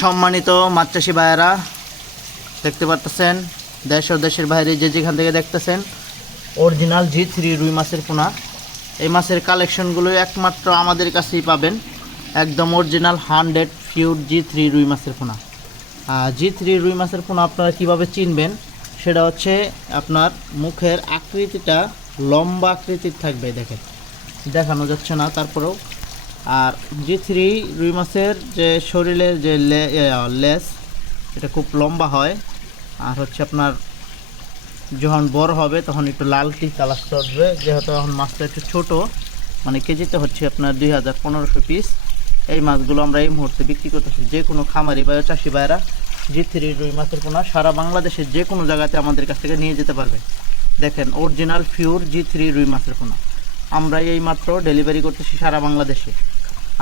সম্মানিত মাছ চাষি ভাইয়েরা, দেখতে পাচ্ছেন দেশ ও দেশের বাইরে যে যেখান থেকে দেখতেছেন অরিজিনাল G3 রুই মাছের পোনা। এই মাছের কালেকশনগুলো একমাত্র আমাদের কাছেই পাবেন, একদম অরিজিনাল 100 পিওর G3 রুই মাছের পোনা। G3 রুই মাছের পোনা আপনারা কিভাবে চিনবেন সেটা হচ্ছে আপনার মুখের আকৃতিটা লম্বা আকৃতির থাকবে, দেখেন দেখানো যাচ্ছে না তারপরেও। আর G3 রুই মাছের যে শরীরের যে লেজ এটা খুব লম্বা হয়, আর হচ্ছে আপনার যখন বড় হবে তখন একটু লালটি কালার করবে, যেহেতু এখন মাছটা একটু ছোট, মানে কেজিতে হচ্ছে আপনার 2000-1500 পিস। এই মাছগুলো আমরা এই মুহূর্তে বিক্রি করতেছি। যে কোনো খামারি বা চাষি ভাইয়েরা G3 রুই মাছের পোনা সারা বাংলাদেশের যে কোনো জায়গাতে আমাদের কাছ থেকে নিয়ে যেতে পারবে। দেখেন অরিজিনাল পিওর G3 রুই মাছের পোনা আমরা এই মাত্র ডেলিভারি করতেছি সারা বাংলাদেশে।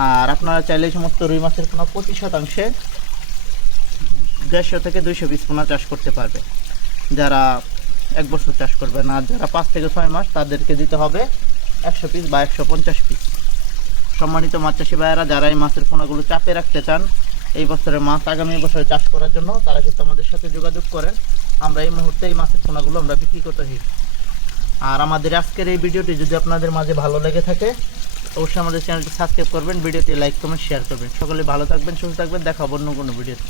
আর আপনারা চাইলে সমস্ত রুই মাছের পোনা 25% 150 থেকে 200 পিস পোনা চাষ করতে পারবে। যারা 1 বছর চাষ করবে না, যারা 5 থেকে 6 মাস, তাদেরকে দিতে হবে 100 পিস বা 150 পিস। সম্মানিত মাছ চাষি ভাইয়েরা, যারা এই মাছের পোনাগুলো চাপে রাখতে চান এই বছরের মাছ আগামী বছরে চাষ করার জন্য, তারা কিন্তু আমাদের সাথে যোগাযোগ করেন। আমরা এই মুহূর্তে এই মাছের পোনাগুলো আমরা বিক্রি করতেছি। আর আমাদের আজকের এই ভিডিওটি যদি আপনাদের মাঝে ভালো লেগে থাকে অবশ্যই আমাদের চ্যানেলটি সাবস্ক্রাইব করবেন, ভিডিওটি লাইক কমেন্ট শেয়ার করবেন। সকলে ভালো থাকবেন, সুস্থ থাকবেন, দেখা হবে অন্য কোনো ভিডিওতে।